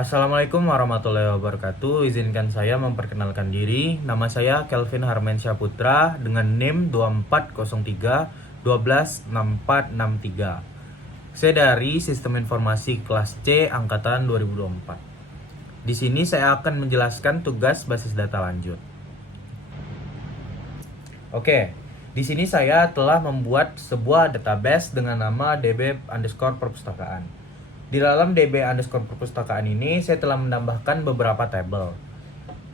Assalamualaikum warahmatullahi wabarakatuh. Izinkan saya memperkenalkan diri. Nama saya Kelvin Harmensyah Putra dengan NIM 2403 126463. Saya dari Sistem Informasi kelas C angkatan 2024. Di sini saya akan menjelaskan tugas basis data lanjut. Oke, di sini saya telah membuat sebuah database dengan nama db_perpustakaan. Di dalam db_perpustakaan ini saya telah menambahkan beberapa tabel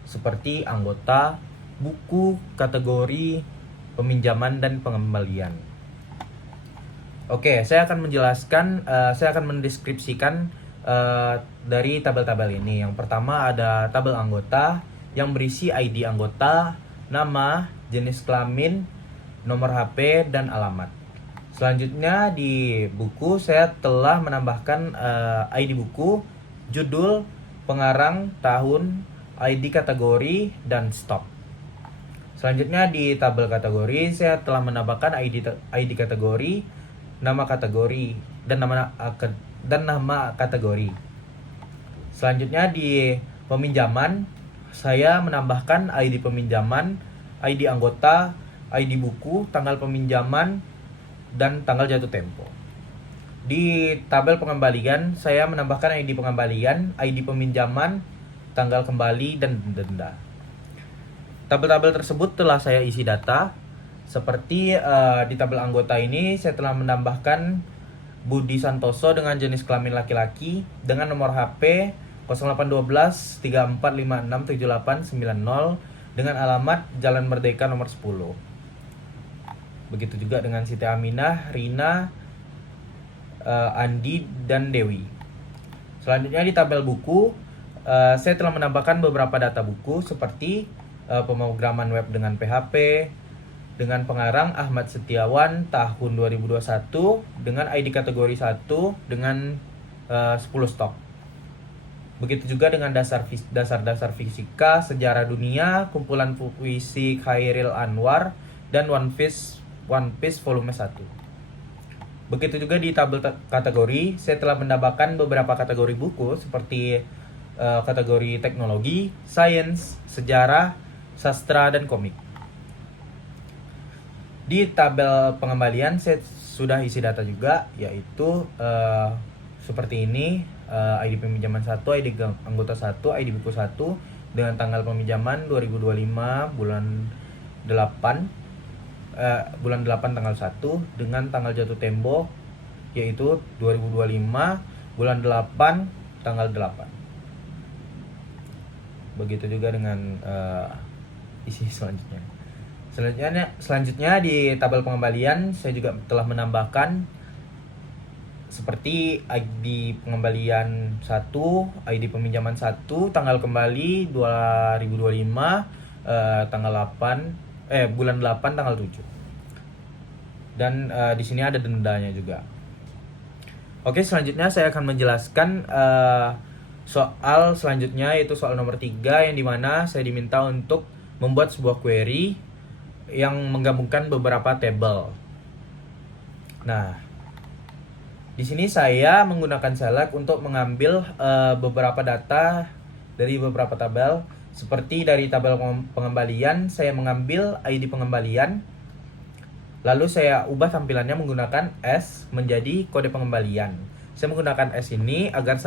seperti anggota, buku, kategori, peminjaman, dan pengembalian. Oke, saya akan menjelaskan, saya akan mendeskripsikan dari tabel-tabel ini. Yang pertama ada tabel anggota yang berisi ID anggota, nama, jenis kelamin, nomor HP, dan alamat. Selanjutnya di buku saya telah menambahkan ID buku, judul, pengarang, tahun, ID kategori, dan stok. Selanjutnya di tabel kategori saya telah menambahkan ID kategori, nama kategori, dan nama kategori. Selanjutnya di peminjaman saya menambahkan ID peminjaman, ID anggota, ID buku, tanggal peminjaman, dan tanggal jatuh tempo. Di tabel pengembalian saya menambahkan ID pengembalian, ID peminjaman, tanggal kembali, dan denda. Tabel-tabel tersebut telah saya isi data. Seperti di tabel anggota ini saya telah menambahkan Budi Santoso dengan jenis kelamin laki-laki dengan nomor HP 0812 34567890 dengan alamat Jalan Merdeka nomor 10. Begitu juga dengan Siti Aminah, Rina, Andi, dan Dewi. Selanjutnya di tabel buku saya telah menambahkan beberapa data buku seperti pemrograman web dengan PHP dengan pengarang Ahmad Setiawan tahun 2021 dengan ID kategori 1 dengan 10 stok. Begitu juga dengan dasar-dasar fisika, sejarah dunia, kumpulan puisi Khairil Anwar, dan One Piece volume 1. Begitu juga di tabel kategori, saya telah menambahkan beberapa kategori buku seperti kategori teknologi, sains, sejarah, sastra, dan komik. Di tabel pengembalian saya sudah isi data juga, yaitu seperti ini, ID peminjaman 1, ID anggota 1, ID buku 1 dengan tanggal peminjaman 2025 bulan 8 tanggal 1 dengan tanggal jatuh tempo yaitu 2025 bulan 8 tanggal 8. Begitu juga dengan isi selanjutnya. Selanjutnya di tabel pengembalian saya juga telah menambahkan seperti ID pengembalian 1, ID peminjaman 1, tanggal kembali 2025, tanggal 8 bulan 8 tanggal 7. Dan di sini ada dendanya juga. Oke, selanjutnya saya akan menjelaskan soal selanjutnya, yaitu soal nomor 3 yang dimana saya diminta untuk membuat sebuah query yang menggabungkan beberapa tabel. Nah, di sini saya menggunakan select untuk mengambil beberapa data dari beberapa tabel. Seperti dari tabel pengembalian, saya mengambil ID pengembalian, lalu saya ubah tampilannya menggunakan S menjadi kode pengembalian. Saya menggunakan S ini agar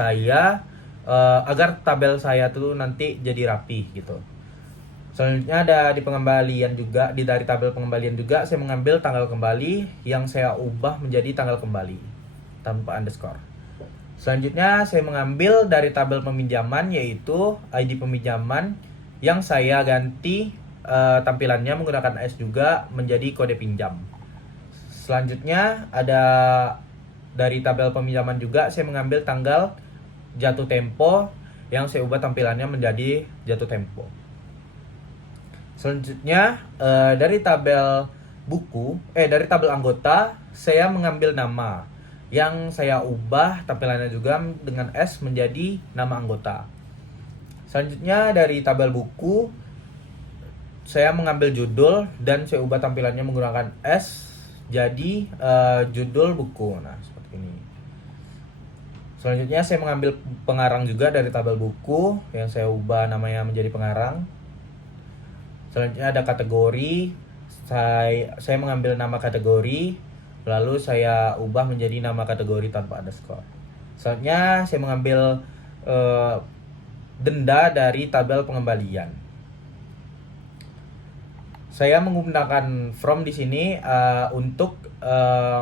tabel saya tuh nanti jadi rapi gitu. Selanjutnya ada di pengembalian juga, dari tabel pengembalian juga saya mengambil tanggal kembali yang saya ubah menjadi tanggal kembali tanpa underscore. Selanjutnya saya mengambil dari tabel peminjaman, yaitu ID peminjaman yang saya ganti tampilannya menggunakan S juga menjadi kode pinjam. Selanjutnya ada dari tabel peminjaman juga saya mengambil tanggal jatuh tempo yang saya ubah tampilannya menjadi jatuh tempo. Selanjutnya dari tabel dari tabel anggota saya mengambil nama yang saya ubah tampilannya juga dengan S menjadi nama anggota. Selanjutnya dari tabel buku saya mengambil judul dan saya ubah tampilannya menggunakan S jadi judul buku. Nah, seperti ini. Selanjutnya saya mengambil pengarang juga dari tabel buku yang saya ubah namanya menjadi pengarang. Selanjutnya ada kategori. Saya mengambil nama kategori, lalu saya ubah menjadi nama kategori tanpa underscore. Selanjutnya saya mengambil denda dari tabel pengembalian. Saya menggunakan from di sini untuk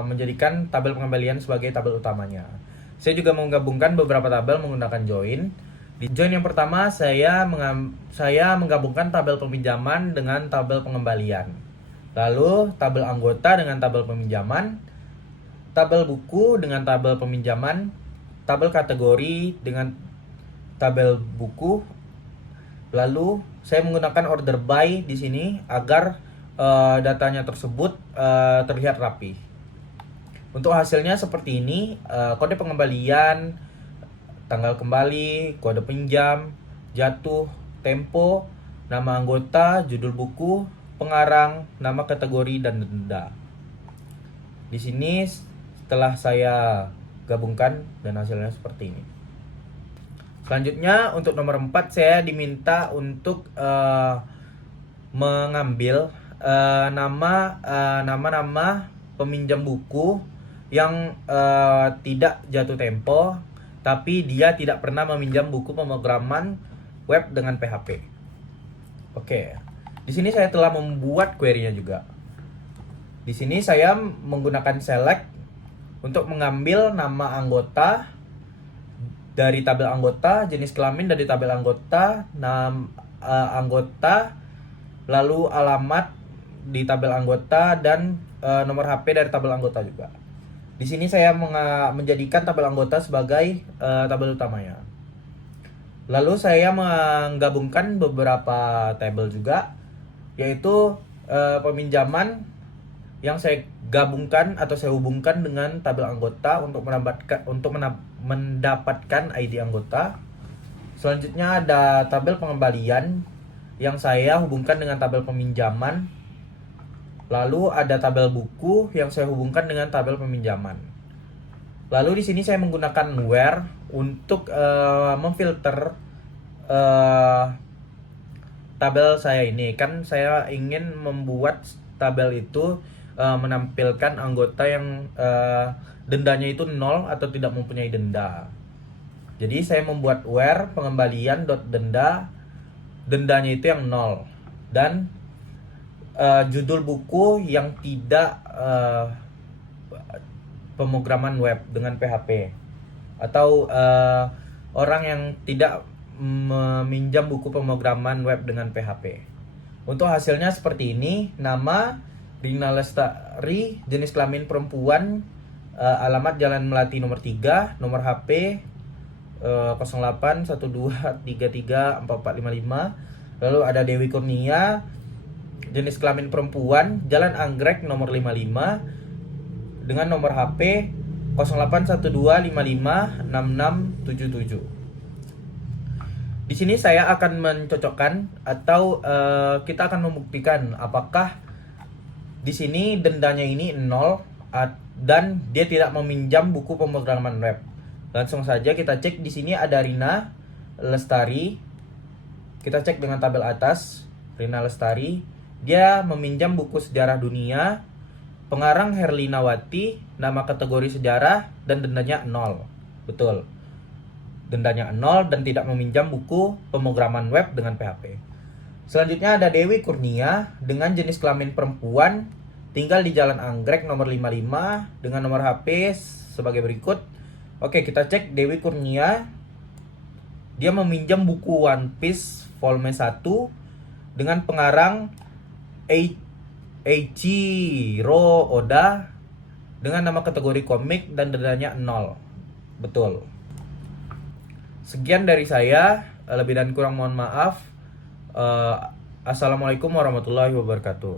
menjadikan tabel pengembalian sebagai tabel utamanya. Saya juga menggabungkan beberapa tabel menggunakan join. Di join yang pertama saya menggabungkan tabel peminjaman dengan tabel pengembalian. Lalu tabel anggota dengan tabel peminjaman, tabel buku dengan tabel peminjaman, tabel kategori dengan tabel buku. Lalu saya menggunakan order by di sini agar datanya tersebut terlihat rapi. Untuk hasilnya seperti ini, kode pengembalian, tanggal kembali, kode pinjam, jatuh, tempo, nama anggota, judul buku, pengarang, nama kategori, dan denda. Di sini setelah saya gabungkan dan hasilnya seperti ini. Selanjutnya untuk nomor 4 saya diminta untuk mengambil nama-nama peminjam buku yang tidak jatuh tempo, tapi dia tidak pernah meminjam buku pemrograman web dengan PHP. Oke, di sini saya telah membuat query-nya juga. Di sini saya menggunakan select untuk mengambil nama anggota dari tabel anggota, jenis kelamin dari tabel anggota, anggota, lalu alamat di tabel anggota, dan nomor HP dari tabel anggota juga. Di sini saya menjadikan tabel anggota sebagai tabel utamanya. Lalu saya menggabungkan beberapa tabel juga, yaitu peminjaman yang saya gabungkan atau saya hubungkan dengan tabel anggota untuk mendapatkan ID anggota. Selanjutnya ada tabel pengembalian yang saya hubungkan dengan tabel peminjaman. Lalu ada tabel buku yang saya hubungkan dengan tabel peminjaman. Lalu di sini saya menggunakan where untuk memfilter tabel saya ini. Kan saya ingin membuat tabel itu menampilkan anggota yang dendanya itu 0 atau tidak mempunyai denda. Jadi saya membuat where pengembalian denda, dendanya itu yang 0, dan judul buku yang tidak pemrograman web dengan PHP, atau orang yang tidak meminjam buku pemrograman web dengan PHP. Untuk hasilnya seperti ini: nama Rina Lestari, jenis kelamin perempuan, alamat Jalan Melati nomor 3, nomor HP 0812334455. Lalu ada Dewi Kurnia, jenis kelamin perempuan, Jalan Anggrek nomor 55, dengan nomor HP 0812556677. Di sini saya akan mencocokkan atau kita akan membuktikan apakah di sini dendanya ini 0 dan dia tidak meminjam buku pemrograman web. Langsung saja kita cek. Di sini ada Rina Lestari. Kita cek dengan tabel atas, Rina Lestari. Dia meminjam buku sejarah dunia, pengarang Herlinawati, nama kategori sejarah, dan dendanya 0. Betul. Dendanya 0 dan tidak meminjam buku pemrograman web dengan PHP. Selanjutnya ada Dewi Kurnia dengan jenis kelamin perempuan, tinggal di Jalan Anggrek nomor 55 dengan nomor HP sebagai berikut. Oke, kita cek Dewi Kurnia. Dia meminjam buku One Piece volume 1 dengan pengarang Eiichiro Oda dengan nama kategori komik dan dendanya 0. Betul. Sekian dari saya, lebih dan kurang mohon maaf. Assalamualaikum warahmatullahi wabarakatuh.